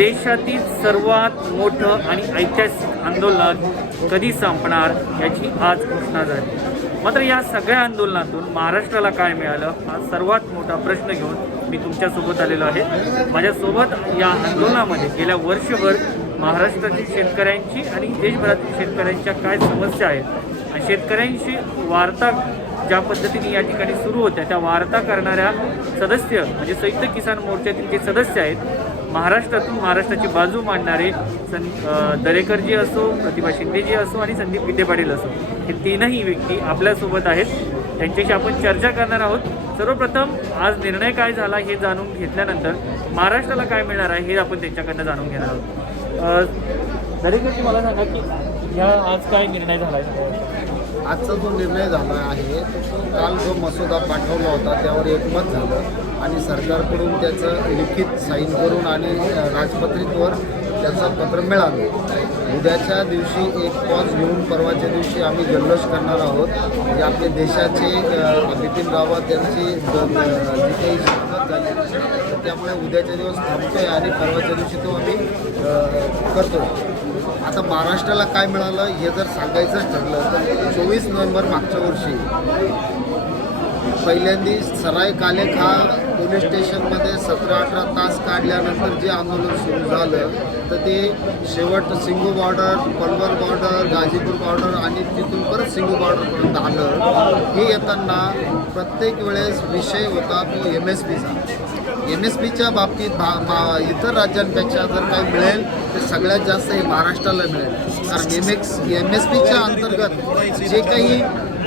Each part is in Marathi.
देशातील सर्वात मोठं आणि ऐतिहासिक आंदोलन कधी संपणार याची आज घोषणा झाली। मात्र या सगळ्या आंदोलनातून महाराष्ट्राला काय मिळालं हा सर्वात मोठा प्रश्न घेऊन मी तुमच्यासोबत आलेलो आहे। माझ्यासोबत या आंदोलनामध्ये गेल्या वर्षभर महाराष्ट्रातील शेतकऱ्यांची आणि देशभरातील शेतकऱ्यांच्या काय समस्या आहेत आणि शेतकऱ्यांशी वार्ता ज्या पद्धतीने या ठिकाणी सुरू होत्या त्या वार्ता करणाऱ्या सदस्य म्हणजे संयुक्त किसान मोर्चातील जे सदस्य आहेत, महाराष्ट्रातून महाराष्ट्राची बाजू मांडणारे दरेकरजी असो, प्रतिभा शिंदेजी असो आणि संदीप विद्ये पाटील असो, हे तीनही व्यक्ती आपल्यासोबत आहेत। त्यांच्याशी आपण चर्चा करणार आहोत। सर्वप्रथम आज निर्णय काय झाला हे जाणून घेतल्यानंतर महाराष्ट्राला काय मिळणार आहे हे आपण त्यांच्याकडनं जाणून घेणार आहोत। दरेकरजी मला सांगा की ह्या आज काय निर्णय झाला आहे? आजचा जो निर्णय झाला आहे तो काल जो मसुदा पाठवला होता त्यावर एकमत झालं आणि सरकारकडून त्याचं लिखित साईन करून आणि राजपत्रितवर त्याचं पत्र मिळालं। उद्याच्या दिवशी एक पॉज घेऊन परवाच्या दिवशी आम्ही जल्लोष करणार आहोत। म्हणजे आपले देशाचे बिपिन रावत यांची जी काही शिफारस झाली त्यामुळे उद्याच्या दिवस थांबतोय आणि परवाच्या दिवशी तो आम्ही करतो। आता महाराष्ट्राला काय मिळालं हे जर सांगायचंच ठरलं तर 24 नोव्हेंबर मागच्या वर्षी पहिल्यांदी सराय कालेखा पोलीस स्टेशनमध्ये 17-18 तास काढल्यानंतर जे आंदोलन सुरू झालं तर ते शेवट Singhu border, Palwal border, Ghazipur border आणि तिथून परत सिंगू बॉर्डरपर्यंत आलं। हे येताना प्रत्येक वेळेस विषय होता तो MSPचा। MSPच्या बाबतीत इतर राज्यांपेक्षा जर काही मिळेल तर सगळ्यात जास्त हे महाराष्ट्राला मिळेल, कारण MSPच्या अंतर्गत जे काही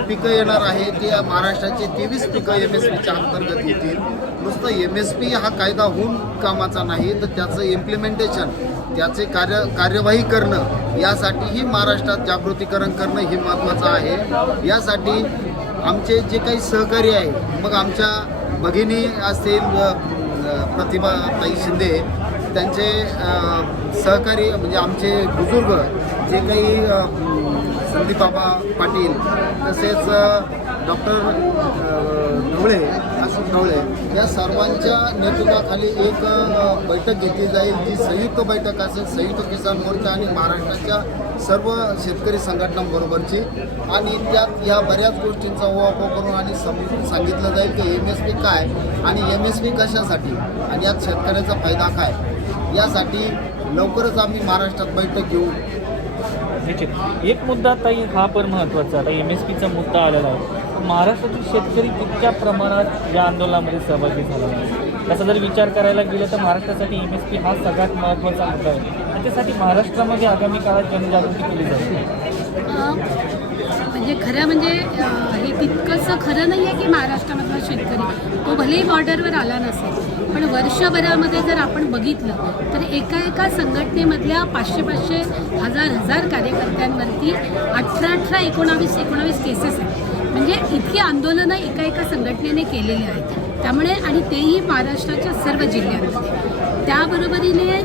पिकं येणार आहे ते महाराष्ट्राचे 23 पिकं MSPच्या अंतर्गत येतील। नुसतं MSP हा कायदा होऊन कामाचा नाही तर त्याचं इम्प्लिमेंटेशन, त्याचे कार्यवाही करणं यासाठीही महाराष्ट्रात जागृतीकरण करणं हे महत्त्वाचं आहे। यासाठी आमचे जे काही सहकारी आहे, मग आमच्या भगिनी असतील प्रतिभा ताई शिंदे, त्यांचे सहकारी म्हणजे आमचे बुजुर्ग जे काही संदीप बाबा पाटील, तसेच डॉक्टर ढवळे, अशोक ढवळे, या सर्वांच्या नेतृत्वाखाली एक बैठक घेतली जाईल जी संयुक्त बैठक असेल, संयुक्त किसान मोर्चा आणि महाराष्ट्राच्या सर्व शेतकरी संघटनांबरोबरची। आणि त्यात ह्या बऱ्याच गोष्टींचा ओवापोह करून आणि समजून सांगितलं जाईल की MSP काय आणि MSP कशासाठी आणि यात शेतकऱ्याचा फायदा काय। यासाठी लवकरच आम्ही महाराष्ट्रात बैठक घेऊ। एक मुद्दा ताई हा पण महत्त्वाचा, आता MSPचा मुद्दा आलेला आहे। महाराष्ट्रातील शेतकरी तितक्या प्रमाणात या आंदोलनामध्ये सहभागी झाला आहे। त्याचा जर विचार करायला गेलं तर महाराष्ट्रासाठी MSP हा सगळ्यात महत्त्वाचा मुद्दा आहे। त्याच्यासाठी महाराष्ट्रामध्ये आगामी काळात जनजागृती केली जाईल। म्हणजे खरं म्हणजे हे तितकंसं खरं नाही आहे की महाराष्ट्रामधला शेतकरी तो भलेही बॉर्डरवर आला नसेल, पण वर्षभरामध्ये जर आपण बघितलं तर एका संघटनेमधल्या 500-500, 1000 कार्यकर्त्यांवरती 18, 19 केसेस आहेत। म्हणजे इतकी आंदोलनं एका संघटनेने केलेली आहेत। त्यामुळे आणि तेही महाराष्ट्राच्या सर्व जिल्ह्यांमध्ये। त्याबरोबरीने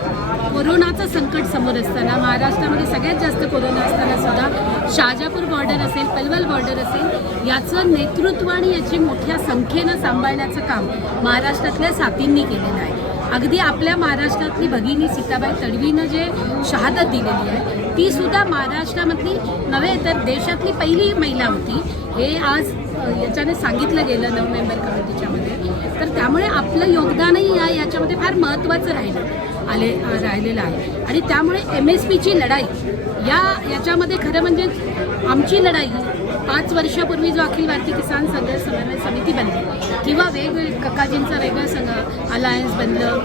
कोरोनाचं संकट समोर असताना, महाराष्ट्रामध्ये सगळ्यात जास्त कोरोना असताना सुद्धा शहाजापूर बॉर्डर असेल, पलवल बॉर्डर असेल, याचं नेतृत्व आणि याची मोठ्या संख्येनं सांभाळण्याचं काम महाराष्ट्रातल्या साथींनी केलेलं आहे। अगदी आपल्या महाराष्ट्रातली भगिनी सीताबाई तडवीनं जे शहादत दिलेली आहे ती सुद्धा महाराष्ट्रामधली नव्हे तर देशातली पहिली महिला होती, हे आज याच्याने सांगितलं गेलं 9 मेंबर कमिटीच्यामध्ये। तर त्यामुळे आपलं योगदानही याच्यामध्ये फार महत्त्वाचं राहिलेलं आहे। आणि त्यामुळे MSPची लढाई याच्यामध्ये खरं म्हणजे आमची लढाई 5 वर्षापूर्वी जो अखिल भारतीय किसान संघर्ष समन्वय समिती बनली किंवा वेगवेगळे ककाजींचं वेगळं संघ अलायन्स बनलं,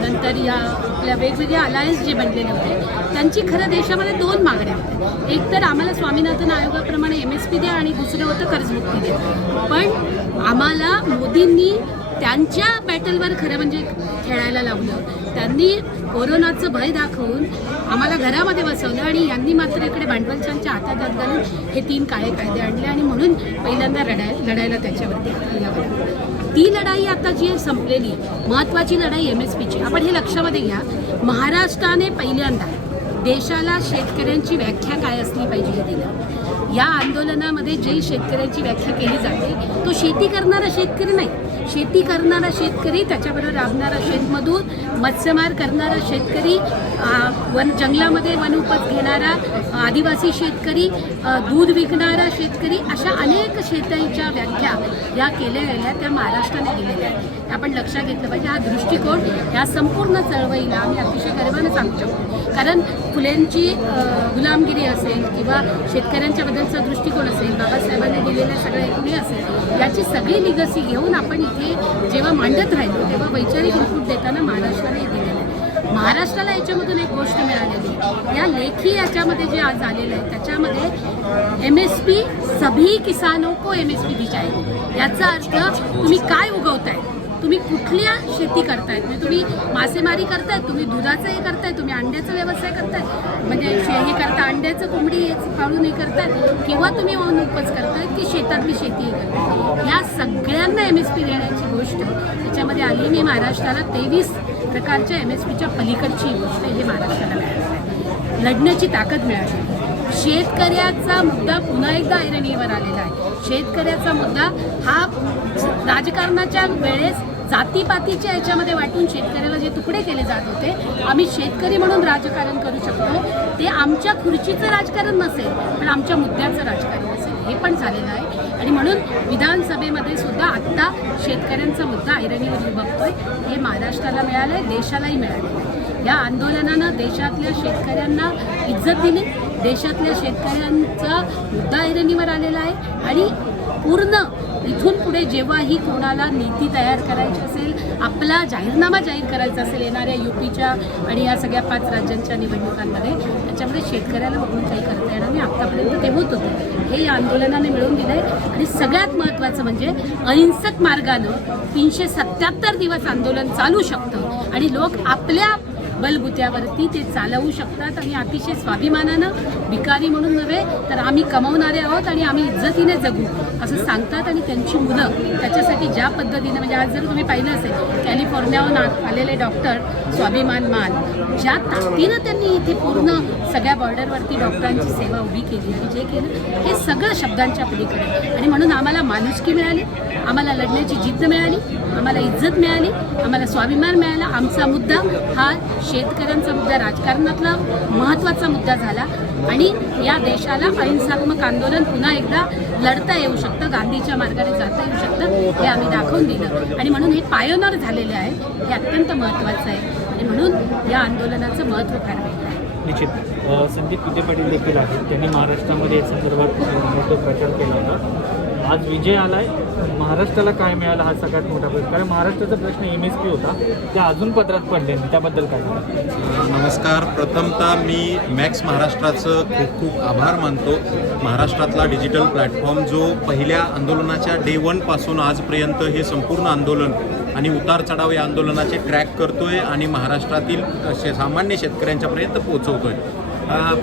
नंतर या आपल्या वेगवेगळे अलायन्स जे बनलेले होते त्यांची खरं देशामध्ये 2 मागण्या होत्या। एक तर आम्हाला स्वामीनाथन आयोगाप्रमाणे MSP द्या आणि दुसरं होतं कर्जमुक्ती द्या। पण आम्हाला मोदींनी त्यांच्या बॅटलवर खरं म्हणजे खेळायला लावलं। त्यांनी कोरोनाचं भय दाखवून आम्हाला घरामध्ये बसवलं आणि यांनी मात्र इकडे भांडवलशांच्या हातात घालून हे 3 काळे कायदे आणले आणि म्हणून पहिल्यांदा लढायला त्याच्यावरती लागलं। ती लढाई आता जी संपलेली महत्त्वाची लढाई MSPची। आपण हे लक्षामध्ये घ्या, महाराष्ट्राने पहिल्यांदा देशाला शेतकऱ्यांची व्याख्या काय असली पाहिजे हे दिलं। या आंदोलनामध्ये जी शेतकऱ्यांची व्याख्या केली जाते तो शेती करणारा शेतकरी नाही, शेती करणारा शेतकरी, त्याच्याबरोबर राबणारा शेतमजूर, मत्स्यमार करणारा शेतकरी, जंगलामध्ये वनउपज घेणारा आदिवासी शेतकरी, दूध विकणारा शेतकरी, अशा अनेक शेतीच्या व्याख्या या केल्या गेल्या, त्या महाराष्ट्राने दिलेल्या आहेत. आपण लक्षात घेतलं पाहिजे. हा दृष्टिकोन या संपूर्ण चळवळीला आम्ही अतिशय गर्वानं सांगू शकतो. कारण फुलेंची गुलामगिरी असेल किंवा शेतकऱ्यांच्याबद्दलचा दृष्टिकोन असेल, बाबासाहेबांनी दिलेल्या सगळ्या एकूणी असेल, याची सगळी लिगसी घेऊन आपण इथे जेव्हा मांडत राहिलो तेव्हा वैचारिक इनपुट देताना महाराष्ट्राने दिलेलं आहे. महाराष्ट्राला याच्यामधून एक गोष्ट मिळालेली आहे, या लेखी याच्यामध्ये जे आज आलेलं आहे त्याच्यामध्ये MSP सभी किसानों को MSP दी जाएगी. याचा अर्थ तुम्ही काय उगवताय, तुम्ही कुठल्या शेती करतायत, म्हणजे तुम्ही मासेमारी करतायत, तुम्ही दुधाचं हे करताय, तुम्ही अंड्याचा व्यवसाय करताय, म्हणजे हे करता अंड्याचं कोंबडी पाळून हे करतायत, किंवा तुम्ही उपज करतायत की शेतातली शेती हे करतायत, या सगळ्यांना MSP देण्याची गोष्ट त्याच्यामध्ये आली. मी महाराष्ट्राला 23 प्रकारच्या MSPच्या पलीकडची गोष्ट हे महाराष्ट्राला मिळाली आहे. लढण्याची ताकद मिळाली. शेतकऱ्याचा मुद्दा पुन्हा एकदा ऐरणीवर आलेला आहे. शेतकऱ्याचा मुद्दा हा राजकारणाच्या वेळेस जातीपातीच्या याच्यामध्ये वाटून शेतकऱ्याला जे तुकडे केले जात होते, आम्ही शेतकरी म्हणून राजकारण करू शकतो, ते आमच्या खुर्चीचं राजकारण नसेल पण आमच्या मुद्द्याचं राजकारण असेल, हे पण झालेलं आहे. आणि म्हणून विधानसभेमध्ये सुद्धा आत्ता शेतकऱ्यांचा मुद्दा ऐरणीवर बघतोय. हे महाराष्ट्राला मिळालं आहे, देशालाही मिळालं आहे. या आंदोलनानं देशातल्या शेतकऱ्यांना इज्जत दिली, देशातल्या शेतकऱ्यांचा मुद्दा ऐरणीवर आलेला आहे. आणि पूर्ण इथून पुढे जेव्हाही कोणाला नीती तयार करायची असेल, आपला जाहीरनामा जाहीर करायचा असेल येणाऱ्या UPच्या आणि या सगळ्या 5 राज्यांच्या निवडणुकांमध्ये, त्याच्यामध्ये शेतकऱ्याला बघून काही करता येणार नाही. आत्तापर्यंत ते होत होतं, हे या आंदोलनाने मिळवून दिलं आहे. आणि सगळ्यात महत्त्वाचं म्हणजे अहिंसक मार्गानं 377 दिवस आंदोलन चालू शकतं आणि लोक आपल्या बलबुत्यावरती ते चालवू शकतात. आणि अतिशय स्वाभिमानानं, भिकारी म्हणून नव्हे तर आम्ही कमवणारे आहोत आणि आम्ही इज्जतीने जगू असं सांगतात. आणि त्यांची मुलं त्याच्यासाठी ज्या पद्धतीनं, म्हणजे आज जर तुम्ही पाहिलं असेल कॅलिफोर्नियाहून आलेले डॉक्टर स्वाभिमान मान, ज्या ताकदीनं त्यांनी इथे पूर्ण सगळ्या बॉर्डरवरती डॉक्टरांची सेवा उभी केली आणि जे केलं हे सगळं शब्दांच्या पलीकडे. आणि म्हणून आम्हाला माणुसकी मिळाली, आम्हाला लढण्याची जिद्द मिळाली, आम्हाला इज्जत मिळाली, आम्हाला स्वाभिमान मिळाला. आमचा मुद्दा हा शेतकऱ्यांचा मुद्दा राजकारणातला महत्त्वाचा मुद्दा झाला आणि या देशाला अहिंसात्मक आंदोलन पुन्हा एकदा लढता येऊ शकतं, गांधीच्या मार्गाने जाता येऊ शकतं, हे आम्ही दाखवून दिलं. आणि म्हणून हे पायोनर झालेले आहे, हे अत्यंत महत्त्वाचं आहे. आणि म्हणून या आंदोलनाचं महत्त्व फार वेगळं आहे. निश्चित. संदीप विखे पाटील देखील आहेत, त्यांनी महाराष्ट्रामध्ये या संदर्भात मोठा प्रचार केला होता. आज विजय आलाय, महाराष्ट्राला काय मिळालं हा सगळ्यात मोठा प्रश्न. कारण महाराष्ट्राचा प्रश्न MSP होता, त्या अजून पत्रात पडले नाही, त्याबद्दल काय? नमस्कार. प्रथमतः मी मॅक्स महाराष्ट्राचं खूप खूप आभार मानतो. महाराष्ट्रातला डिजिटल प्लॅटफॉर्म जो पहिल्या आंदोलनाच्या डे 1 पासून आजपर्यंत हे संपूर्ण आंदोलन आणि उतार चढाव या आंदोलनाचे ट्रॅक करतोय आणि महाराष्ट्रातील सामान्य शेतकऱ्यांच्यापर्यंत पोहोचवतोय.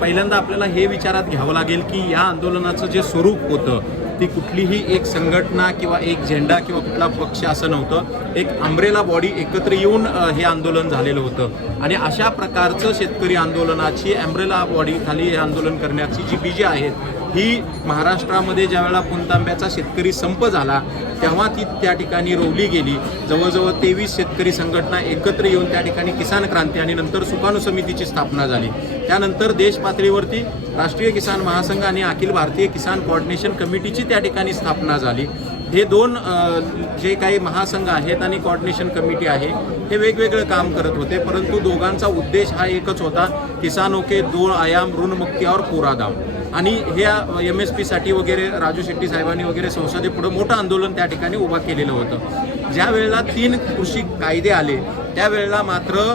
पहिल्यांदा आपल्याला हे विचारात घ्यावं लागेल की या आंदोलनाचं जे स्वरूप होतं ती कुठलीही एक संघटना किंवा एक झेंडा किंवा कुठला पक्ष असं नव्हतं. एक अम्ब्रेला बॉडी एकत्र येऊन हे आंदोलन झालेलं होतं. आणि अशा प्रकारचं शेतकरी आंदोलनाची अम्ब्रेला बॉडी खाली हे आंदोलन करण्याची जी बीजे आहेत ही महाराष्ट्रामध्ये ज्यावेळेला पुणतांब्याचा शेतकरी संप झाला तेव्हा ती त्या ठिकाणी रोवली गेली. जवळजवळ 23 शेतकरी संघटना एकत्र येऊन त्या ठिकाणी किसान क्रांती आणि नंतर सुकाणू समितीची स्थापना झाली. त्यानंतर देश पातळीवरती राष्ट्रीय किसान महासंघ आणि अखिल भारतीय किसान कोऑर्डिनेशन कमिटीची त्या ठिकाणी स्थापना झाली. हे 2 जे काही महासंघ आहेत आणि कोऑर्डिनेशन कमिटी आहे हे वेगवेगळं काम करत होते, परंतु दोघांचा उद्देश हा एकच होता, किसानों के 2 आयाम ऋणमुक्ती और पूरा दाम. आणि ह्या MSPसाठी वगैरे राजू शेट्टी साहेबांनी वगैरे संसदेपुढं मोठं आंदोलन त्या ठिकाणी उभा केलेलं होतं. ज्या वेळेला 3 कृषी कायदे आले त्यावेळेला मात्र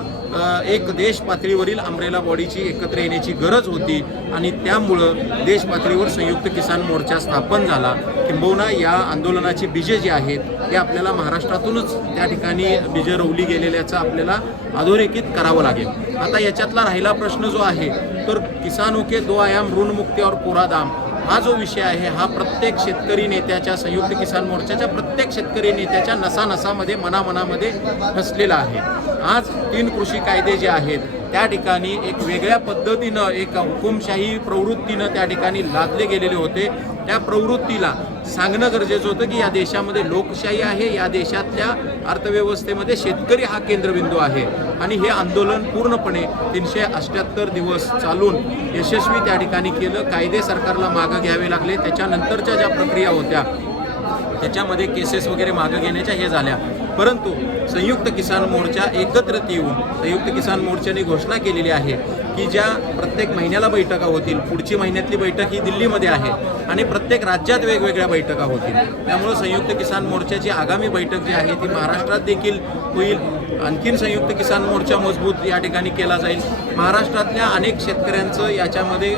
एक देश पातळीवरील अम्ब्रेला बॉडीची एकत्र येण्याची गरज होती आणि त्यामुळं देश पातळीवर संयुक्त किसान मोर्चा स्थापन झाला. किंबहुना या आंदोलनाची बीजे जी आहेत ते आपल्याला महाराष्ट्रातूनच त्या ठिकाणी बीजे रोवली गेलेल्याचं आपल्याला अधोरेखित करावं लागेल. आता याच्यातला राहिला प्रश्न जो आहे तर किसानों के 2 आयाम ऋणमुक्ती और पूरा दाम हा जो विषय आहे हा प्रत्येक शेतकरी नेत्याच्या, संयुक्त किसान मोर्चाच्या प्रत्येक शेतकरी नेत्याच्या नसानसामध्ये, मनामनामध्ये बसलेला आहे. आज 3 कृषी कायदे जे आहेत त्या ठिकाणी एक वेगळ्या पद्धतीनं एक हुकुमशाही प्रवृत्तीनं त्या ठिकाणी लादले गेलेले होते. त्या प्रवृत्तीला सांगणं गरजेचं होतं की या देशामध्ये लोकशाही आहे, या देशातल्या अर्थव्यवस्थेमध्ये शेतकरी हा केंद्रबिंदू आहे आणि हे आंदोलन पूर्णपणे 378 दिवस चालून यशस्वी त्या ठिकाणी केलं. कायदे सरकारला मागं घ्यावे लागले. त्याच्यानंतरच्या ज्या प्रक्रिया होत्या त्याच्यामध्ये केसेस वगैरे मागं घेण्याच्या हे झाल्या, परंतु संयुक्त किसान मोर्चा एकत्रित येऊन संयुक्त किसान मोर्चाने घोषणा केलेली आहे की ज्या प्रत्येक महिन्याला बैठका होतील, पुढची महिन्यातली बैठक ही दिल्लीमध्ये आहे आणि प्रत्येक राज्यात वेगवेगळ्या बैठका होतील. त्यामुळं संयुक्त किसान मोर्चाची आगामी बैठक जी आहे ती महाराष्ट्रात देखील होईल. आणखीन संयुक्त किसान मोर्चा मजबूत या ठिकाणी केला जाईल. महाराष्ट्रातल्या अनेक शेतकऱ्यांचं याच्यामध्ये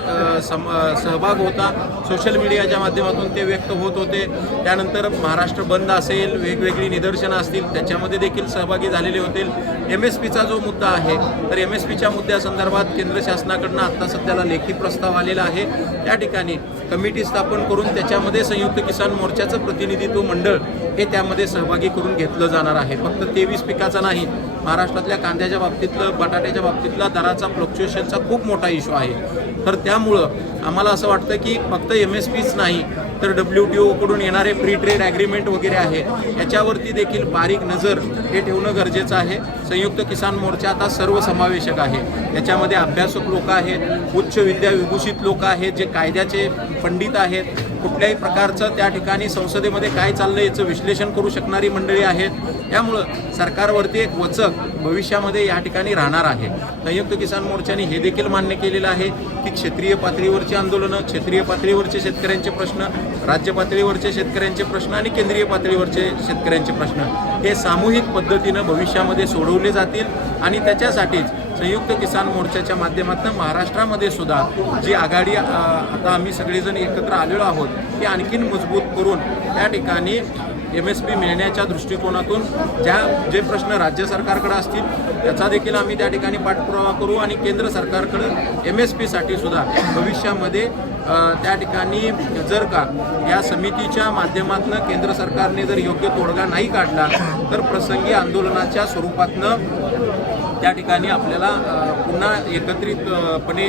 सहभाग होता. सोशल मीडियाच्या माध्यमातून ते व्यक्त होत होते. त्यानंतर महाराष्ट्र बंद असेल, वेगवेगळी निदर्शनं असतील, त्याच्यामध्ये देखील सहभागी झालेले होतील. MSPचा जो मुद्दा आहे तर MSPच्या मुद्द्यासंदर्भात केंद्र शासनाकडनं आत्ता सध्याला लेखी प्रस्ताव आलेला आहे. त्या ठिकाणी कमिटी स्थापन करून त्याच्यामध्ये संयुक्त किसान मोर्चाचं प्रतिनिधित्व मंडळ हे त्यामध्ये सहभागी करून घेतलं जाणार आहे. फक्त 23 पिकाचा नाही, महाराष्ट्रातल्या कांद्याच्या बाबतीतलं, बटाट्याच्या बाबतीतला दराचा फ्लक्च्युएशनचा खूप मोठा इश्यू आहे. तर त्यामुळं आम्हाला असं वाटतं की फक्त MSPच नाही तर WTOकडून येणारे फ्री ट्रेड ॲग्रीमेंट वगैरे आहे याच्यावरती देखील बारीक नजर हे ठेवणं गरजेचं आहे. संयुक्त किसान मोर्चा आता सर्वसमावेशक आहे. याच्यामध्ये अभ्यासक लोक आहेत, उच्च विद्याविभूषित लोक आहेत, जे कायद्याचे पंडित आहेत, कुठल्याही प्रकारचं त्या ठिकाणी संसदेमध्ये काय चाललं याचं विश्लेषण करू शकणारी मंडळी आहेत. त्यामुळं सरकारवरती एक वचक भविष्यामध्ये या ठिकाणी राहणार आहे. संयुक्त किसान मोर्चाने हे देखील मान्य केलेलं आहे की क्षेत्रीय पातळीवरची आंदोलनं, क्षेत्रीय पातळीवरचे शेतकऱ्यांचे प्रश्न, राज्य पातळीवरचे शेतकऱ्यांचे प्रश्न आणि केंद्रीय पातळीवरचे शेतकऱ्यांचे प्रश्न हे सामूहिक पद्धतीनं भविष्यामध्ये सोडवले जातील आणि त्याच्यासाठीच संयुक्त किसान मोर्चाच्या माध्यमातून महाराष्ट्रामध्ये सुद्धा जी आघाडी आता आम्ही सगळेजण एकत्र आलेलो आहोत ती आणखीन मजबूत करून त्या ठिकाणी MSP मिळण्याच्या दृष्टिकोनातून जे प्रश्न राज्य सरकारकडे असतील त्याचा देखील आम्ही त्या ठिकाणी पाठपुरावा करू आणि केंद्र सरकारकडे MSPसाठी सुद्धा भविष्यामध्ये त्या ठिकाणी जर का या समितीच्या माध्यमातून केंद्र सरकारने जर योग्य तोडगा नाही काढला तर प्रसंगी आंदोलनाच्या स्वरूपातनं त्या ठिकाणी आपल्याला पुन्हा एकत्रितपणे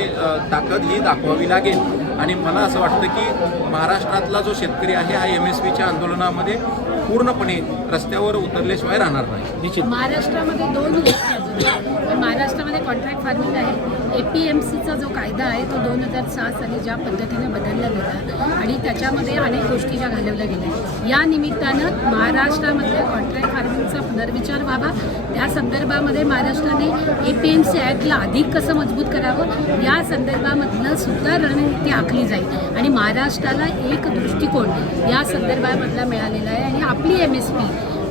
ताकद ही दाखवावी लागेल. आणि मला असं वाटतं की महाराष्ट्रातला जो शेतकरी आहे हा MSPच्या आंदोलनामध्ये पूर्णपणे रस्त्यावर उतरल्याशिवाय राहणार नाही. महाराष्ट्रामध्ये 2 गोष्टी अजून आहेत. महाराष्ट्रामध्ये कॉन्ट्रॅक्ट फार्मिंग आहे. APMCचा जो कायदा आहे तो 2006 साली ज्या पद्धतीने बदलला गेला आणि त्याच्यामध्ये अनेक गोष्टी ज्या घालवल्या गेल्या, या निमित्तानं महाराष्ट्रामध्ये कॉन्ट्रॅक्ट फार्मिंगचा पुनर्विचार व्हावा. त्या संदर्भामध्ये महाराष्ट्राने APMC ॲक्टला अधिक कसं मजबूत करावं या संदर्भामधलं सुद्धा रणनीती आखली जाईल आणि महाराष्ट्राला एक दृष्टिकोन या संदर्भामधला मिळालेला आहे. आणि आपली MSP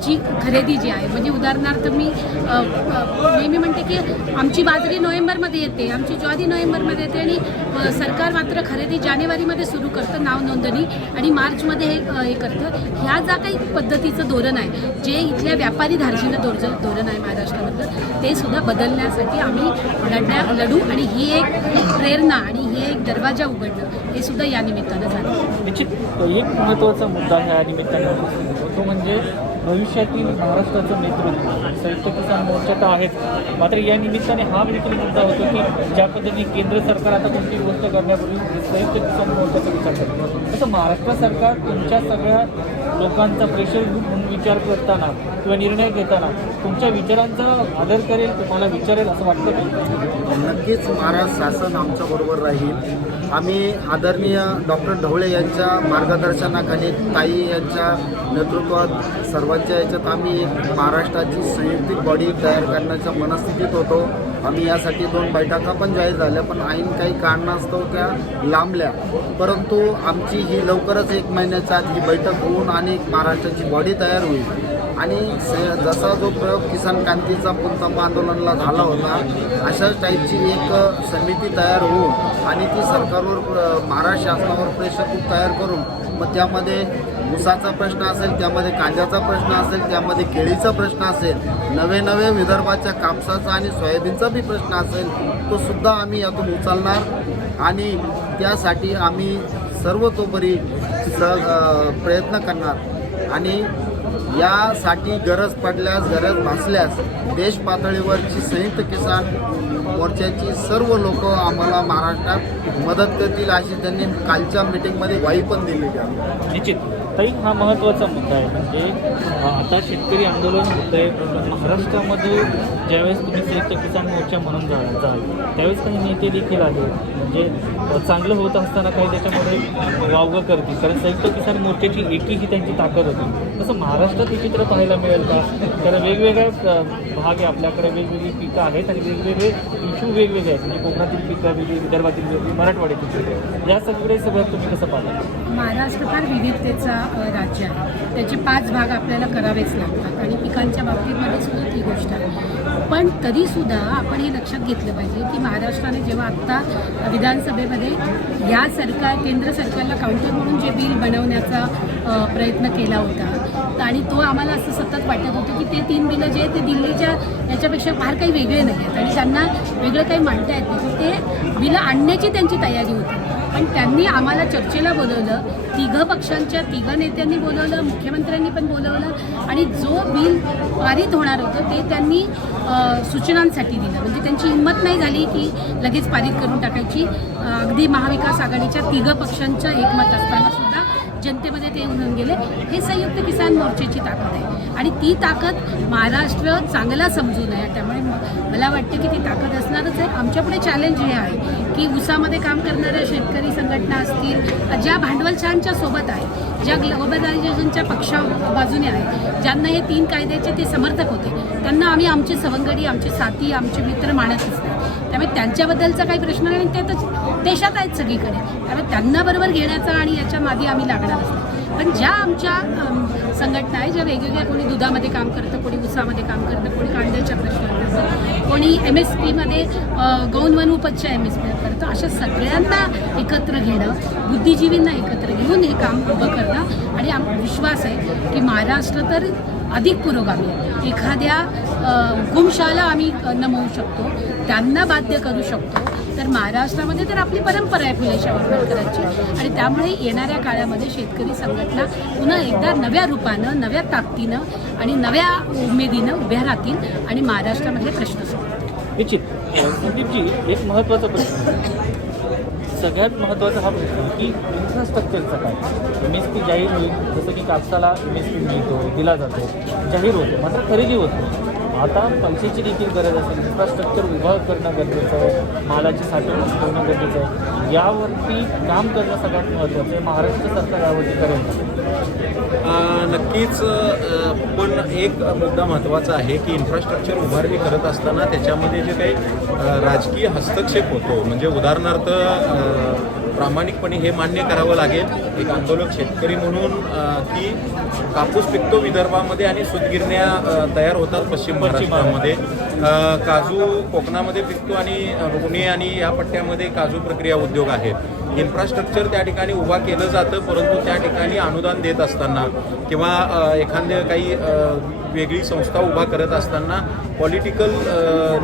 ची खरेदी जी आहे, म्हणजे उदाहरणार्थ मी नेहमी म्हणते की आमची बाजरी नोव्हेंबरमध्ये येते, आमची ज्वारी नोव्हेंबरमध्ये येते आणि सरकार मात्र खरेदी जानेवारीमध्ये सुरू करतं, नाव नोंदणी, आणि मार्चमध्ये हे करतं. ह्या ज्या काही पद्धतीचं धोरण आहे, जे इथल्या व्यापारी धार्जिनं धोरण आहे महाराष्ट्रामधलं, ते सुद्धा बदलण्यासाठी आम्ही लढू आणि ही एक प्रेरणा आणि ही एक दरवाजा उघडणं हे सुद्धा या निमित्तानं झालं. निश्चित एक महत्त्वाचा मुद्दा ह्या निमित्ताने होतो तो म्हणजे भविष्यातील महाराष्ट्राचं नेतृत्व. संयुक्त किसान मोर्चा तर आहेच, मात्र या निमित्ताने हा देखील मुद्दा होतो की ज्या पद्धतीने केंद्र सरकार आता कोणती गोष्ट करण्यापूर्वी संयुक्त किसान मोर्चाचा विचार करतो, तसं महाराष्ट्र सरकार तुमच्या सगळ्या लोकांचा प्रेशर ग्रुप म्हणून विचार करताना किंवा निर्णय घेताना तुमच्या विचारांचा आदर करेल, तुम्हाला विचारेल असं वाटतं का? नक्कीच महाराष्ट्र शासन आमच्याबरोबर राहील. आम्ही आदरणीय डॉक्टर ढवळे यांच्या मार्गदर्शनाखाली, ताई यांच्या नेतृत्वात सर्वांच्या याच्यात आम्ही एक महाराष्ट्राची संयुक्त बॉडी तयार करण्याच्या मनस्थितीत होतो. आम्ही यासाठी 2 बैठका पण जाहीर झाल्या, पण ऐन काही कारणास्तव त्या लांबल्या. परंतु आमची ही लवकरच 1 महिन्याच्या आत ही बैठक होऊन आणि महाराष्ट्राची बॉडी तयार होईल. आणि जसा जो प्रयोग किसान क्रांतीचा पुणतांबा आंदोलनाला झाला होता, अशाच टाईपची एक समिती तयार होऊन आणि ती सरकारवर, महाराष्ट्र शासनावर प्रेशर ग्रुप तयार करून, मग त्यामध्ये ऊसाचा प्रश्न असेल, त्यामध्ये कांद्याचा प्रश्न असेल, त्यामध्ये केळीचा प्रश्न असेल, नवे विदर्भाच्या कापसाचा आणि सोयाबीनचा बी प्रश्न असेल, तो सुद्धा आम्ही यातून उचलणार आणि त्यासाठी आम्ही सर्वतोपरी प्रयत्न करणार. आणि यासाठी गरज पडल्यास, गरज भासल्यास देश पातळीवरची संयुक्त किसान मोर्चाची सर्व लोक आम्हाला महाराष्ट्रात मदत करतील अशी त्यांनी कालच्या मीटिंगमध्ये ग्वाही पण दिलेली आहे. निश्चित ताई, हा महत्त्वाचा मुद्दा आहे. म्हणजे आता शेतकरी आंदोलन होतं आहे महाराष्ट्रामध्ये. ज्यावेळेस तुम्ही संयुक्त किसान मोर्चा म्हणून जाल त्यावेळेस काही नेते देखील आहेत, म्हणजे चांगलं होत असताना काही त्याच्यामध्ये वावगं करतील, कारण संयुक्त किसान मोर्चाची एकी ही त्यांची ताकद होती. तसं महाराष्ट्रात हे चित्र पाहायला मिळेल का? कारण वेगवेगळ्या भाग आहे आपल्याकडे, वेगवेगळी पिकं आहेत आणि वेगवेगळे इश्यू वेगवेगळे आहेत. म्हणजे कोकणातील पिकं वेगळी, विदर्भातील वेगळी, मराठवाड्यातील पिकं, या सगळं तुम्ही कसं पाहता? महाराष्ट्र फार विविधतेचा राज्य आहे. त्याचे 5 भाग आपल्याला करावेच लागतात आणि पिकांच्या बाबतीमध्ये सुद्धा ती गोष्ट आहे. पण तरीसुद्धा आपण हे लक्षात घेतलं पाहिजे की महाराष्ट्राने जेव्हा आत्ता विधानसभेमध्ये या केंद्र सरकारला काउंटर म्हणून जे बिल बनवण्याचा प्रयत्न केला होता आणि तो आम्हाला असं सतत वाटत होतं की ते 3 बिलं जे ते दिल्लीच्या याच्यापेक्षा फार काही वेगळे नाही आहेत आणि त्यांना वेगळं काही मांडता येत नाही. ते बिलं आणण्याची त्यांची तयारी होती. पण त्यांनी आम्हाला चर्चेला बोलवलं, 3 पक्षांच्या 3 नेत्यांनी बोलवलं, मुख्यमंत्र्यांनी पण बोलवलं आणि जो बिल पारित होणार होतं ते त्यांनी सूचनांसाठी दिलं. म्हणजे त्यांची हिंमत नाही झाली की लगेच पारित करून टाकायची. अगदी महाविकास आघाडीच्या 3 पक्षांचं एकमत असताना सुद्धा जनतेमध्ये ते येऊन गेले. हे संयुक्त किसान मोर्चाची ताकद आहे आणि ती ताकद महाराष्ट्र चांगला समजून आहे. त्यामुळे मला वाटतं की ती ताकद असणारच आहे. आमच्यापुढे चॅलेंज हे आहे की ऊसामध्ये काम करणाऱ्या शेतकरी संघटना असतील, ज्या भांडवलशाहांच्या सोबत आहे, ज्या ग्लोबलायझेशनच्या बाजूने आहे, ज्यांना हे 3 कायद्याचे ते समर्थक होते, त्यांना आम्ही आमचे सवंगडी, आमचे साथी, आमचे मित्र मानतच नाही. त्यामुळे त्यांच्याबद्दलचा काही प्रश्न नाही. ते तर देशात आहेत सगळीकडे. त्यामुळे त्यांना बरोबर घेण्याचा आणि याच्या मागे आम्ही लागणार असतो. पण ज्या आमच्या संघटना आहे, ज्या वेगवेगळ्या, कोणी दुधामध्ये काम करतं, कोणी ऊसामध्ये काम करतं, कोणी कांद्याच्या प्रश्नावर करतं, कोणी MSPमध्ये गौण वन उपजच्या MSP करतं, अशा सगळ्यांना एकत्र घेणं, बुद्धिजीवींना एकत्र घेऊन हे काम उभं करणं आणि विश्वास आहे की महाराष्ट्र तर अधिक पुरोगामी आहे. एखाद्या हुकुमशाला आम्ही नमवू शकतो, त्यांना बाध्य करू शकतो. तर महाराष्ट्रामध्ये तर आपली परंपरा आहे फुले शाहू आंबेडकरांची आणि त्यामुळे येणाऱ्या काळामध्ये शेतकरी संघटना पुन्हा एकदा नव्या रूपानं, नव्या ताकदीनं आणि नव्या उमेदीनं उभ्या राहतील आणि महाराष्ट्रामधले प्रश्न सोडवतील. निश्चित. संदीपजी, एक महत्त्वाचा प्रश्न आहे. सगळ्यात महत्त्वाचा हा प्रश्न की इन्फ्रास्ट्रक्चरचा काय? MSP जाहीर होईल, जसं की कापसाला MSP मिळतो, दिला जातो, जाहीर होतो, मात्र खरेदी होत नाही. आता पैशाची देखील गरज असेल, इन्फ्रास्ट्रक्चर उभं करणं गरजेचं आहे, मालाची साठवणूक ठेवणं गरजेचं आहे. यावरती काम करणं सगळ्यात महत्त्वाचं आहे. महाराष्ट्र सरकार यावरती करेल. नक्कीच. पण एक मुद्दा महत्त्वाचा आहे की इन्फ्रास्ट्रक्चर उभारणी करत असताना त्याच्यामध्ये जे काही राजकीय हस्तक्षेप होतो, म्हणजे उदाहरणार्थ प्रामाणिकपणे हे मान्य करावं लागेल एक आंदोलक शेतकरी म्हणून की कापूस पिकतो विदर्भामध्ये आणि सूतगिरण्या तयार होतात पश्चिम महाराष्ट्रामध्ये, काजू कोकणामध्ये पिकतो आणि पुणे आणि या पट्ट्यामध्ये काजू प्रक्रिया उद्योग आहेत. इन्फ्रास्ट्रक्चर त्या ठिकाणी उभा केलं जातं, परंतु त्या ठिकाणी अनुदान देत असताना किंवा एखाद्या काही वेगळी संस्था उभा करत असताना पॉलिटिकल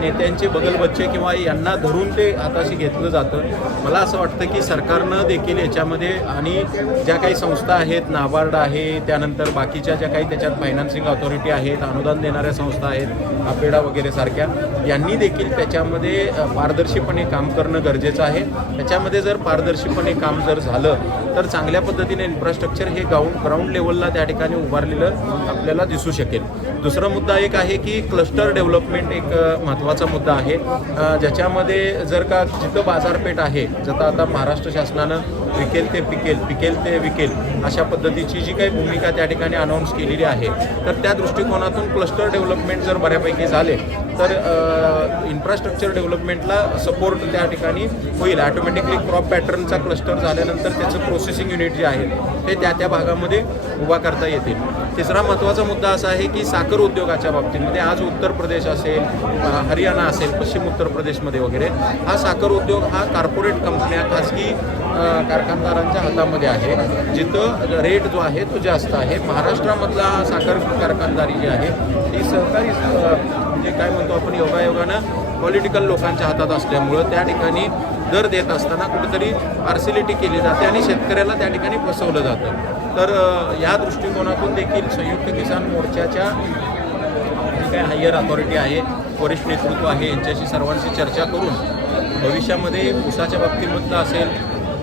नेत्यांचे बगलबच्चे किंवा यांना धरून ते हाताशी घेतलं जातं. मला असं वाटतं की सरकारनं देखील याच्यामध्ये आणि ज्या काही संस्था आहेत, नाबार्ड आहे, त्यानंतर बाकीच्या ज्या काही त्याच्यात फायनान्सिंग ऑथॉरिटी आहेत, अनुदान देणाऱ्या संस्था आहेत, अपेडा वगैरे सारख्या, यांनी देखील त्याच्यामध्ये पारदर्शीपणे काम करणं गरजेचं आहे. त्याच्यामध्ये जर पारदर्शीपणे काम जर झालं तर चांगल्या पद्धतीने इन्फ्रास्ट्रक्चर हे ग्राउंड लेवलला त्या ठिकाणी उभारलेलं आपल्याला दिसू शकेल. दुसरा मुद्दा एक आहे की क्लस्टर डेव्हलपमेंट एक महत्त्वाचा मुद्दा आहे, ज्याच्यामध्ये जर का जिथं बाजारपेठ आहे, जसं आता महाराष्ट्र शासनानं विकेल ते पिकेल, पिकेल ते विकेल अशा पद्धतीची जी काही भूमिका त्या ठिकाणी अनाऊन्स केलेली आहे, तर त्या दृष्टिकोनातून क्लस्टर डेव्हलपमेंट जर बऱ्यापैकी झाले तर इन्फ्रास्ट्रक्चर डेव्हलपमेंटला सपोर्ट त्या ठिकाणी होईल. ॲटोमॅटिकली क्रॉप पॅटर्नचा क्लस्टर झाल्यानंतर त्याचं प्रोसेसिंग युनिट जे आहे ते त्या भागामध्ये उभा करता येतील. तिसरा महत्त्वाचा मुद्दा असा आहे की साखर उद्योगाच्या बाबतीमध्ये आज उत्तर प्रदेश असेल, हरियाणा असेल, पश्चिम उत्तर प्रदेशमध्ये वगैरे हा साखर उद्योग हा कॉर्पोरेट कंपन्या, खाजगी कारखानदारांच्या हातामध्ये आहे, जिथं रेट जो आहे तो जास्त आहे. महाराष्ट्रामधला साखर कारखानदारी जी आहे ती सहकारी म्हणजे काय म्हणतो आपण योगायोगानं पॉलिटिकल लोकांच्या हातात असल्यामुळं त्या ठिकाणी दर देत असताना कुठेतरी पार्सिलिटी केली जाते आणि शेतकऱ्याला त्या ठिकाणी फसवलं जातं. तर या दृष्टिकोनातून देखील संयुक्त किसान मोर्चाच्या जे काही हायर अथॉरिटी आहे, वरिष्ठ नेतृत्व आहे, यांच्याशी सर्वांशी चर्चा करून भविष्यामध्ये ऊसाच्या बाबतीमधलं असेल,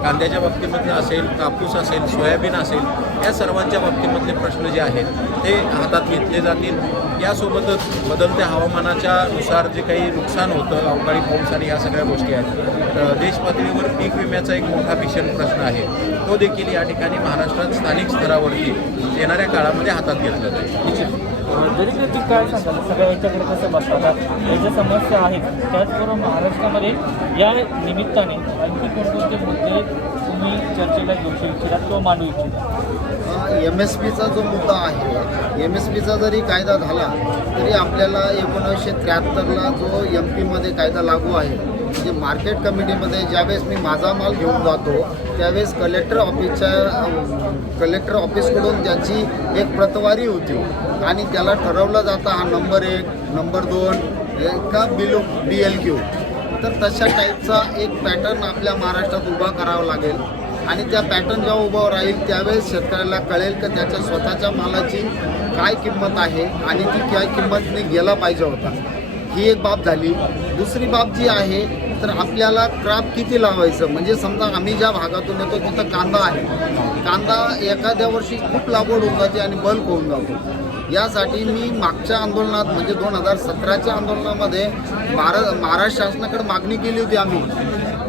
कांद्याच्या बाबतीमधलं असेल, कापूस असेल, सोयाबीन असेल, या सर्वांच्या बाबतीमधले प्रश्न जे आहेत ते हातात घेतले जातील. यासोबतच बदलत्या हवामानाच्या नुसार जे काही नुकसान होतं, अवकाळी पाऊस आणि या सगळ्या गोष्टी आहेत, देश पातळीवर पीक विम्याचा एक मोठा भीषण प्रश्न आहे, तो देखील या ठिकाणी महाराष्ट्रात स्थानिक स्तरावरती येणाऱ्या काळामध्ये हातात घेतला जाईल. जरी तुम्ही काय सांगाल सगळ्या याच्याकडे कसं बघतात, या ज्या समस्या आहेत त्याचबरोबर महाराष्ट्रामध्ये या निमित्ताने आणखी कोणकोणते मुद्दे तुम्ही चर्चेला घेऊ इच्छितात किंवा मांडू इच्छिता? MSPचा जो मुद्दा आहे, MSPचा जरी कायदा झाला तरी आपल्याला 1973ला जो MP कायदा लागू आहे, म्हणजे मार्केट कमिटीमध्ये ज्यावेळेस मी माझा माल घेऊन जातो त्यावेळेस कलेक्टर ऑफिसकडून त्याची एक प्रतवारी होती आणि त्याला ठरवलं जातं हा नंबर 1, नंबर 2 का BLQ. तर तशा टाईपचा एक पॅटर्न आपल्या महाराष्ट्रात उभा करावा लागेल आणि त्या पॅटर्न जेव्हा उभं राहील त्यावेळेस शेतकऱ्याला कळेल की त्याच्या स्वतःच्या मालाची काय किंमत आहे आणि ती काय किंमतने गेला पाहिजे होता. ही एक बाब झाली. दुसरी बाब जी आहे तर आपल्याला क्रॉप किती लावायचं, म्हणजे समजा आम्ही ज्या भागातून येतो तिथं कांदा आहे, कांदा एखाद्या वर्षी खूप लागवड होऊन जाते आणि बल्क होऊन जातो. यासाठी मी मागच्या आंदोलनात म्हणजे 2017च्या आंदोलनामध्ये महाराष्ट्र शासनाकडे मागणी केली होती.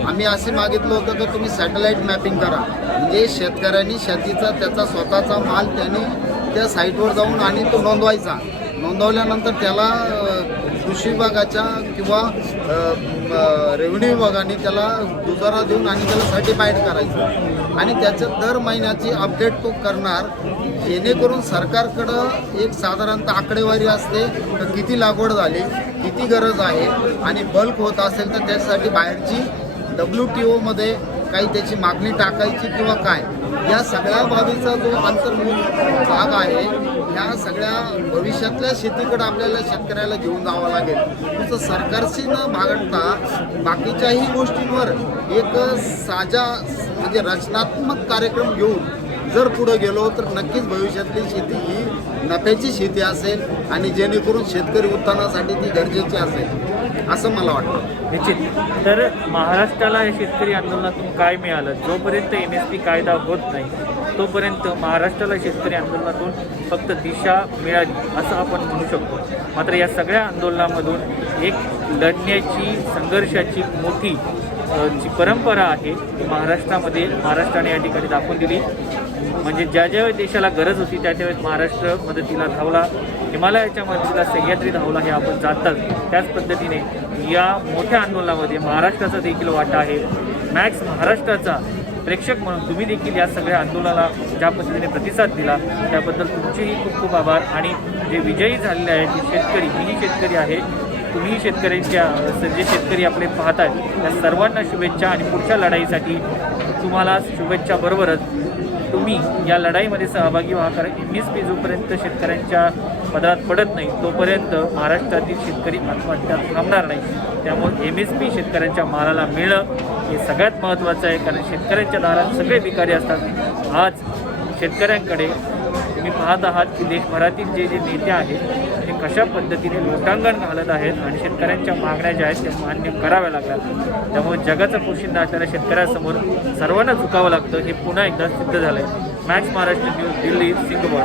आम्ही असे मागितलं होतं की तुम्ही सॅटेलाईट मॅपिंग करा, म्हणजे शेतकऱ्यांनी शेतीचा त्याचा स्वतःचा माल त्यांनी त्या साईटवर जाऊन आणि तो नोंदवल्यानंतर त्याला कृषी विभागाच्या किंवा रेव्हेन्यू विभागाने त्याला दुजारा देऊन आणि त्याला सर्टिफाईड करायचं आणि त्याचं दर महिन्याची अपडेट तो करणार, जेणेकरून सरकारकडं एक साधारणतः आकडेवारी असते तर किती लागवड झाली, किती गरज आहे आणि बल्क होत असेल तर त्यासाठी बाहेरची WTOमध्ये काही त्याची मागणी टाकायची किंवा काय. या सगळ्या बाबीचा जो अंतर्भूत भाग आहे, ह्या सगळ्या भविष्यातल्या शेतीकडे आपल्याला शेतकऱ्याला घेऊन जावं लागेल. नुसतं सरकारशी न भागडता बाकीच्याही गोष्टींवर एक साजा म्हणजे रचनात्मक कार्यक्रम घेऊन जर पुढे गेलो तर नक्कीच भविष्यातली शेती ही नफ्याची शेती असेल आणि जेणेकरून शेतकरी उत्थानासाठी ती गरजेची असेल असं मला वाटतं. निश्चित. तर महाराष्ट्राला या शेतकरी आंदोलनातून काय मिळालं, जोपर्यंत MSP कायदा होत नाही तोपर्यंत महाराष्ट्राला शेतकरी आंदोलनातून फक्त दिशा मिळाली असं आपण म्हणू शकतो. मात्र या सगळ्या आंदोलनामधून एक लढण्याची संघर्षाची मोठी जी परंपरा आहे ती महाराष्ट्राने या ठिकाणी दाखवून दिली. म्हणजे ज्या ज्यावेळी देशाला गरज होती त्या त्यावेळेस महाराष्ट्र मदतीला धावला, हिमालयाच्या मदतीला सह्याद्री धावला, हे आपण जाणतात. त्याच पद्धतीने या मोठ्या आंदोलनामध्ये महाराष्ट्राचा देखील वाटा आहे. मॅक्स महाराष्ट्राचा प्रेक्षक म्हणून तुम्ही देखील या सगळ्या आंदोलनाला ज्या पद्धतीने प्रतिसाद दिला त्याबद्दल तुमचेही खूप खूप आभार. आणि जे विजयी झालेले आहेत ते शेतकरी, मीही शेतकरी आहे, तुम्ही शेतकऱ्यांच्या जे शेतकरी आपले पाहत आहेत त्या सर्वांना शुभेच्छा आणि पुढच्या लढाईसाठी तुम्हाला शुभेच्छाबरोबरच तुम्ही या लढाईमध्ये सहभागी व्हा. कारण MSP जोपर्यंत शेतकऱ्यांच्या पदरात पडत नाही तोपर्यंत महाराष्ट्रातील शेतकरी आत्महत्या थांबणार नाही. त्यामुळे MSP शेतकऱ्यांच्या मालाला मिळणं हे सगळ्यात महत्त्वाचं आहे. कारण शेतकऱ्यांच्या दारात सगळे भिकारी असतात. आज शेतकऱ्यांकडे तुम्ही पाहत आहात की देशभरातील जे नेते आहेत ते कशा पद्धतीने लोटांगण घालत आहेत आणि शेतकऱ्यांच्या मागण्या ज्या आहेत त्या मान्य कराव्या लागल्या. त्यामुळे जगाचा पोशिंदा असलेल्या शेतकऱ्यासमोर सर्वांना झुकावं लागतं हे पुन्हा एकदा सिद्ध झालं आहे. Max Maharashtra news, Delhi, Singpur.